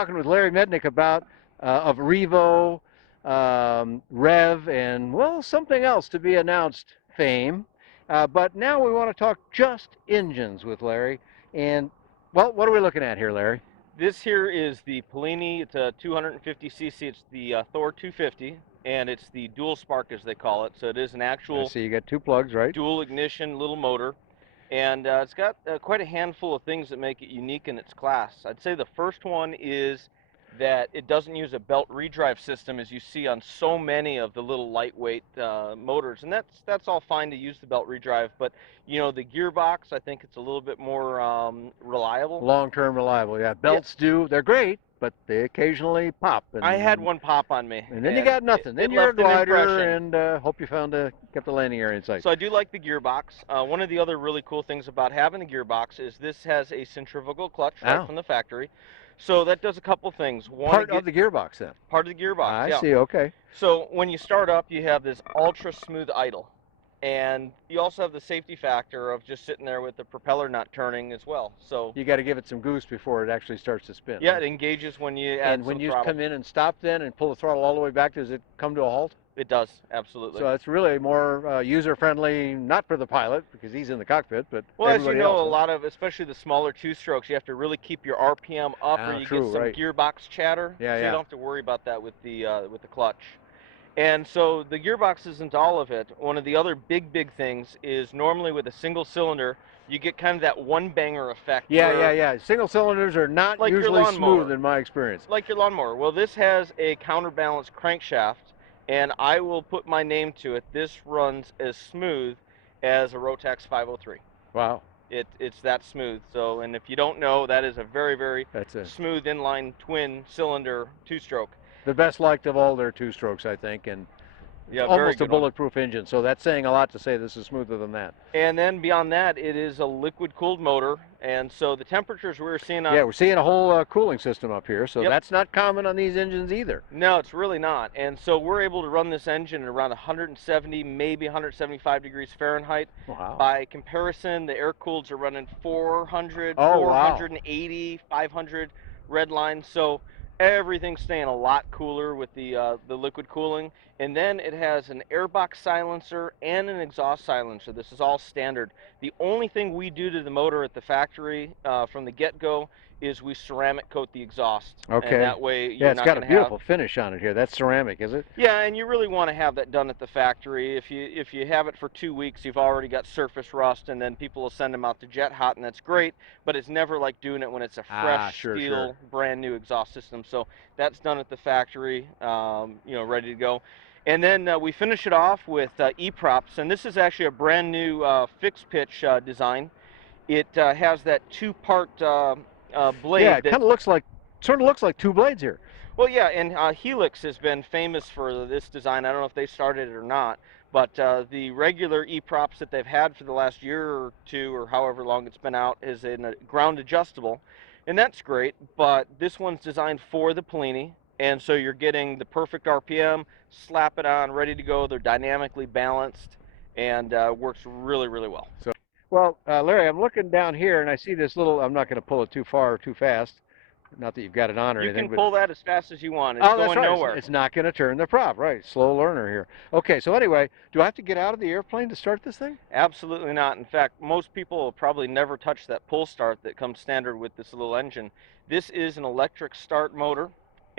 talking with Larry Mednick about of Revo, Rev, and well, something else to be announced fame. But now we want to talk just engines with Larry. And well, what are we looking at here, Larry? This here is the Polini. It's a 250cc. It's the Thor 250, and it's the dual spark as they call it. So it is an I actual see you got two plugs, right? dual ignition little motor, and it's got quite a handful of things that make it unique in its class. I'd say the first one is that it doesn't use a belt redrive system as you see on so many of the little lightweight motors, and that's all fine to use the belt redrive, but you know, the gearbox, I think it's a little bit more reliable. Long-term reliable, yeah. Yeah, Belts they're great, but they occasionally pop. I had one pop on me, And then you got nothing. Then it you're a left an glider, impression. and hope you kept the landing area in sight. So I do like the gearbox. One of the other really cool things about having the gearbox is this has a centrifugal clutch right from the factory. So that does a couple things. One, Part of the gearbox then. Part of the gearbox, I yeah. see, okay. So when you start up, you have this ultra smooth idle. And you also have the safety factor of just sitting there with the propeller not turning as well. So you got to give it some goose before it actually starts to spin. Yeah, right? It engages when you add And when some you throttle. come in and stop then and pull the throttle all the way back, does it come to a halt? It does, absolutely. So it's really more user-friendly, not for the pilot because he's in the cockpit, but well, as you know, else, a lot of, especially the smaller two-strokes, you have to really keep your RPM up, or you get some gearbox chatter. Yeah, so you don't have to worry about that with the clutch. And so the gearbox isn't all of it. One of the other big things is normally with a single cylinder, you get kind of that one banger effect. Yeah. Single cylinders are not like usually smooth in my experience. Like your lawnmower. Well, this has a counterbalanced crankshaft, and I will put my name to it. This runs as smooth as a Rotax 503. Wow. It's that smooth. So, and if you don't know, that is a very smooth inline twin cylinder two-stroke. The best liked of all their two-strokes, I think, and yeah, almost a bulletproof engine. So that's saying a lot to say this is smoother than that. And then beyond that, it is a liquid-cooled motor, and so the temperatures we're seeing on... Yeah, we're seeing a whole cooling system up here, so that's not common on these engines either. No, it's really not. And so we're able to run this engine at around 170, maybe 175 degrees Fahrenheit. Wow. By comparison, the air-cooleds are running 400, 500 red line. So everything's staying a lot cooler with the liquid cooling. And then it has an airbox silencer and an exhaust silencer. This is all standard. The only thing we do to the motor at the factory from the get-go is we ceramic coat the exhaust. Okay. And that way you're it's got a beautiful finish on it here. That's ceramic, is it? Yeah, and you really want to have that done at the factory. If you have it for 2 weeks, you've already got surface rust, and then people will send them out to jet hot, and that's great, but it's never like doing it when it's a fresh steel, brand new exhaust system. So that's done at the factory, ready to go. And then we finish it off with E-props, and this is actually a brand new fixed pitch design. It has that two-part blade. Yeah, it kind of sort of looks like two blades here. Well, yeah, and Helix has been famous for this design. I don't know if they started it or not, but the regular E-props that they've had for the last year or two, or however long it's been out, is in a ground adjustable, and that's great. But this one's designed for the Polini, and so you're getting the perfect RPM, slap it on, ready to go. They're dynamically balanced, and works really well. So, well, Larry, I'm looking down here, and I see this little. I'm not going to pull it too far or too fast. Not that you've got it on or anything. You can pull that as fast as you want. It's going nowhere. It's not going to turn the prop, right? Slow learner here. Okay, so anyway, do I have to get out of the airplane to start this thing? Absolutely not. In fact, most people will probably never touch that pull start that comes standard with this little engine. This is an electric start motor,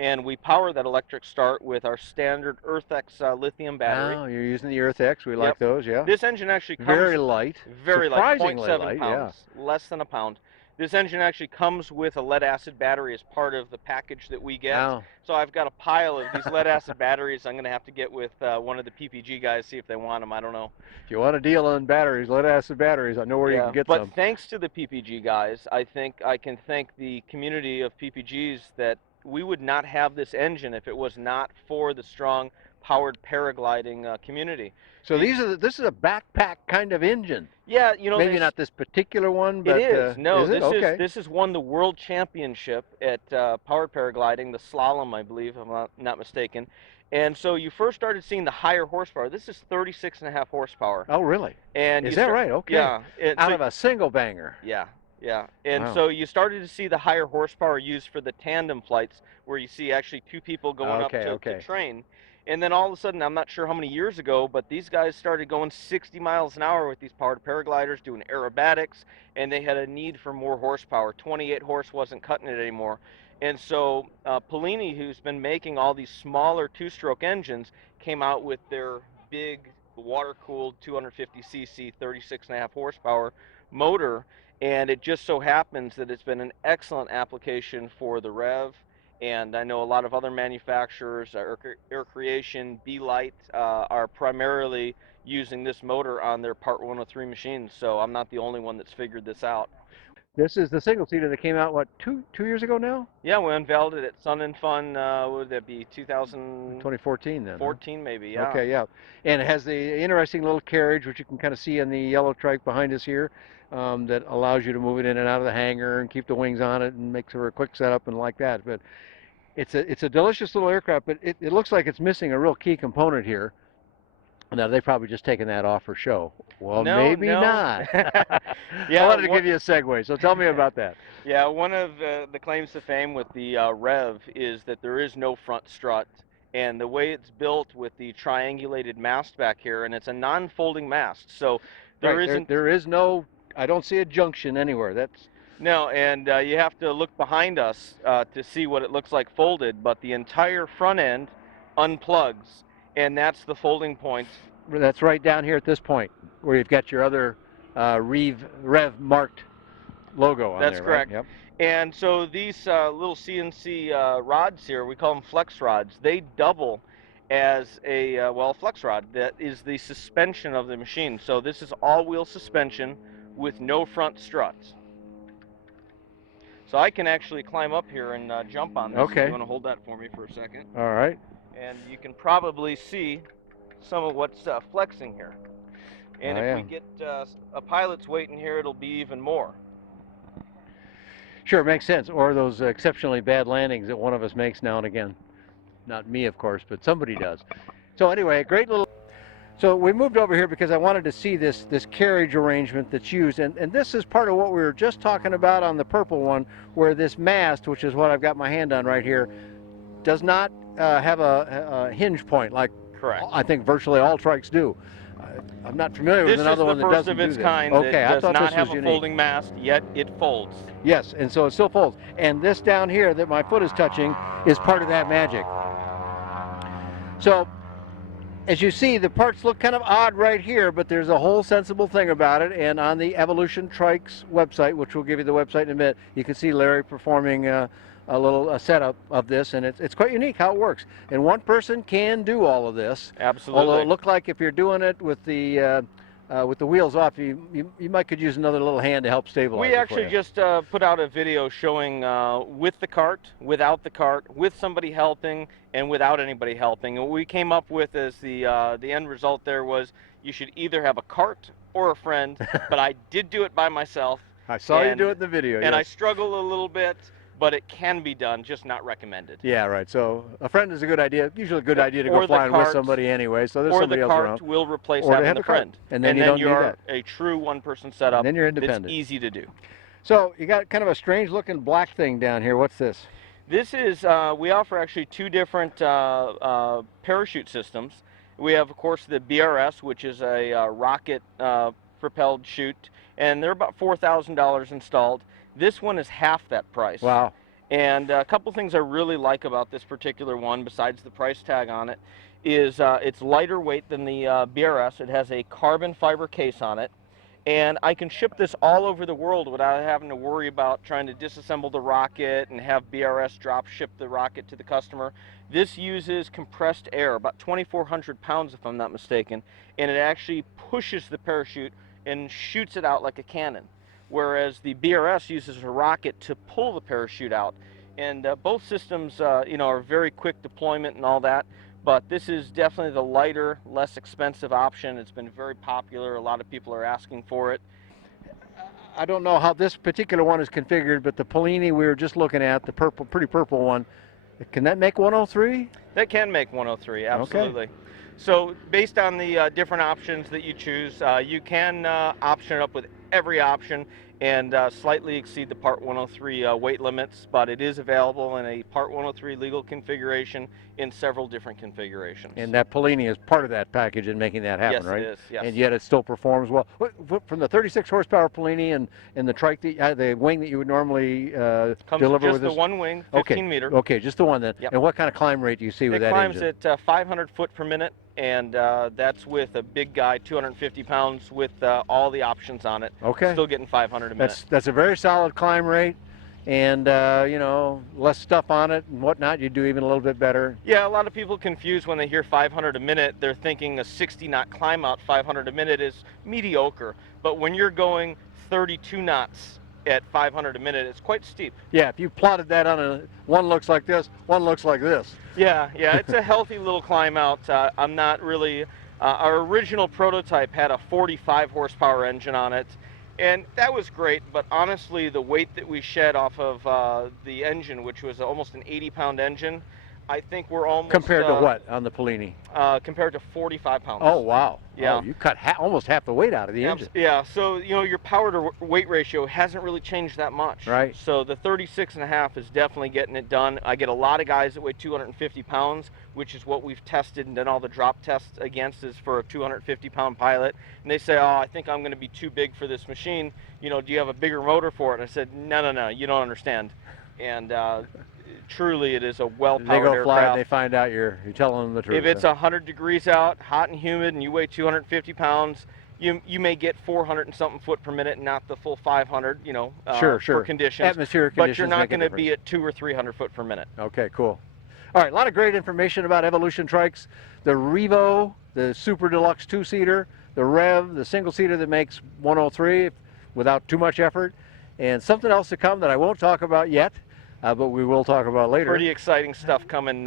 and we power that electric start with our standard EarthX lithium battery. Oh, you're using the EarthX. We like those, yeah. This engine actually comes... Very light. Very light, surprisingly 0.7 pounds. Yeah. Less than a pound. This engine actually comes with a lead acid battery as part of the package that we get. Oh. So I've got a pile of these lead acid batteries. I'm going to have to get with one of the PPG guys, see if they want them. I don't know. If you want a deal on batteries, lead acid batteries, I know where you can get some. But thanks to the PPG guys, I think I can thank the community of PPGs that we would not have this engine if it was not for the strong powered paragliding community. So this is a backpack kind of engine. Yeah, maybe not this particular one, but it is. No, this is won the world championship at powered paragliding, the slalom, I believe, if I'm not mistaken. And so you first started seeing the higher horsepower. This is 36.5 horsepower. Oh, really? And is that right? Okay. Yeah. Out of a single banger. Yeah. Yeah, and Wow. so you started to see the higher horsepower used for the tandem flights, where you see actually two people going up Okay, to okay. train. And then all of a sudden, I'm not sure how many years ago, but these guys started going 60 miles an hour with these powered paragliders, doing aerobatics, and they had a need for more horsepower. 28 horse wasn't cutting it anymore. And so Polini, who's been making all these smaller two-stroke engines, came out with their big water-cooled 250cc, 36.5 horsepower motor, and it just so happens that it's been an excellent application for the REV, and I know a lot of other manufacturers, Air Creation, B-Light, are primarily using this motor on their Part 103 machines, so I'm not the only one that's figured this out. This is the single seater that came out, what, two years ago now? Yeah, we unveiled it at Sun and Fun, what would that be, 2014 then, huh? 2014 maybe, yeah. Okay, yeah. And it has the interesting little carriage, which you can kind of see in the yellow trike behind us here, that allows you to move it in and out of the hangar and keep the wings on it and makes for a quick setup and like that. But it's a delicious little aircraft, but it looks like it's missing a real key component here. Now, they've probably just taken that off for show. Well, No, maybe no. not. I Yeah, wanted to give you a segue, so tell me about that. Yeah, one of the claims to fame with the REV is that there is no front strut. And the way it's built with the triangulated mast back here, and it's a non-folding mast, so there Right, isn't. there is no, I don't see a junction anywhere. That's No, and you have to look behind us to see what it looks like folded, but the entire front end unplugs, and that's the folding point. that's right down here at this point where you've got your other Rev marked logo on That's there, right? correct. Yep. And so these little CNC rods here, we call them flex rods. They double as a well, flex rod. That is the suspension of the machine. So this is all-wheel suspension with no front struts. So I can actually climb up here and jump on this. If Okay. you want to hold that for me for a second. All right. And you can probably see some of what's flexing here. And if we get a pilot's weight in here, it'll be even more. Sure, it makes sense. Or those exceptionally bad landings that one of us makes now and again. Not me, of course, but somebody does. So anyway, great little. So we moved over here because I wanted to see this carriage arrangement that's used, and this is part of what we were just talking about on the purple one, where this mast, which is what I've got my hand on right here, does not have a hinge point like Correct. I think virtually all trikes do. I'm not familiar with another one that doesn't do this. This is the first of its kind okay, that I does thought not this have was a unique. folding mast, yet it folds. Yes, and so it still folds. And this down here that my foot is touching is part of that magic. So, as you see, the parts look kind of odd right here, but there's a whole sensible thing about it. And on the Evolution Trike's website, which we'll give you the website in a minute, you can see Larry performing a little setup of this, and it's quite unique how it works. And one person can do all of this. Absolutely. Although it looked like if you're doing it with the wheels off, you might could use another little hand to help stabilize. We actually just put out a video showing with the cart, without the cart, with somebody helping, and without anybody helping. And what we came up with as the end result there was you should either have a cart or a friend, but I did do it by myself. I saw you do it in the video. And yes. I struggle a little bit, but it can be done, just not recommended. Yeah, right. So a friend is a good idea. Usually a good idea to go flying with somebody anyway. So there's somebody else around. Or the cart will replace having the friend. And then you don't need that. A true one-person setup. And then you're independent. It's easy to do. So you got kind of a strange-looking black thing down here. What's this? This is, we offer actually two different parachute systems. We have, of course, the BRS, which is a rocket propelled chute, and they're about $4,000 installed. This one is half that price. Wow. And a couple things I really like about this particular one, besides the price tag on it, is it's lighter weight than the BRS. It has a carbon fiber case on it. And I can ship this all over the world without having to worry about trying to disassemble the rocket and have BRS drop ship the rocket to the customer. This uses compressed air, about 2,400 pounds if I'm not mistaken, and it actually pushes the parachute and shoots it out like a cannon. Whereas the BRS uses a rocket to pull the parachute out. And both systems are very quick deployment and all that. But this is definitely the lighter, less expensive option. It's been very popular. A lot of people are asking for it. I don't know how this particular one is configured, but the Polini we were just looking at, the purple, pretty purple one, can that make 103? That can make 103, absolutely. Okay. So based on the different options that you choose, you can option it up with every option. and slightly exceed the Part 103 weight limits, but it is available in a Part 103 legal configuration in several different configurations. And that Polini is part of that package in making that happen, yes, right? Yes, it is, yes. And yet it still performs well. From the 36 horsepower Polini and the trike, the wing that you would normally deliver with just the one wing, 15 meter. Okay, just the one then. Yep. And what kind of climb rate do you see with that engine? It climbs at 500 foot per minute, and that's with a big guy, 250 pounds, with all the options on it. Okay. Still getting 500 a minute. That's a very solid climb rate, and you know, less stuff on it and whatnot, you do even a little bit better. Yeah, a lot of people confuse when they hear 500 a minute. They're thinking a 60 knot climb out 500 a minute is mediocre, but when you're going 32 knots at 500 a minute, it's quite steep. Yeah, if you plotted that on one looks like this, one looks like this. Yeah, it's a healthy little climb out. I'm not really, our original prototype had a 45 horsepower engine on it, and that was great, but honestly, the weight that we shed off of the engine, which was almost an 80-pound engine, I think we're almost... Compared to what on the Polini? Compared to 45 pounds. Oh, wow. Yeah. Oh, you cut almost half the weight out of the engine. Yeah, so, you know, your power to weight ratio hasn't really changed that much. Right. So the 36.5 is definitely getting it done. I get a lot of guys that weigh 250 pounds, which is what we've tested and done all the drop tests against, is for a 250-pound pilot. And they say, oh, I think I'm going to be too big for this machine. You know, do you have a bigger motor for it? And I said, no, you don't understand. And truly, it is a well-powered aircraft. They go fly and they find out you're telling them the truth. If it's 100 degrees out, hot and humid, and you weigh 250 pounds, you may get 400 and something foot per minute, not the full 500, you know, sure. for conditions. Atmospheric conditions. But you're not going to be at 200 or 300 foot per minute. Okay, cool. All right, a lot of great information about Evolution trikes. The Revo, the Super Deluxe two-seater, the REV, the single-seater that makes 103 without too much effort, and something else to come that I won't talk about yet, but we will talk about later. Pretty exciting stuff coming.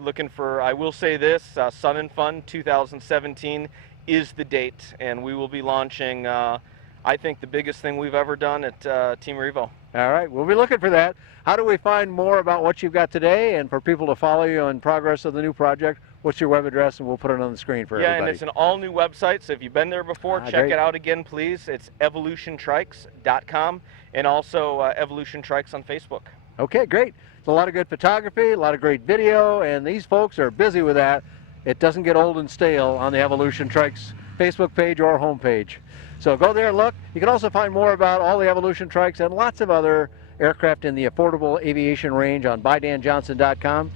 Looking for, I will say this, Sun and Fun 2017 is the date, and we will be launching, I think, the biggest thing we've ever done at Team Revo. All right, we'll be looking for that. How do we find more about what you've got today, and for people to follow you on progress of the new project? What's your web address, and we'll put it on the screen for everybody. Yeah, and it's an all-new website, so if you've been there before, check it out again, please. It's evolutiontrikes.com, and also Evolution Trikes on Facebook. Okay, great. It's a lot of good photography, a lot of great video, and these folks are busy with that. It doesn't get old and stale on the Evolution Trikes Facebook page or homepage. So go there and look. You can also find more about all the Evolution Trikes and lots of other aircraft in the affordable aviation range on buydanjohnson.com.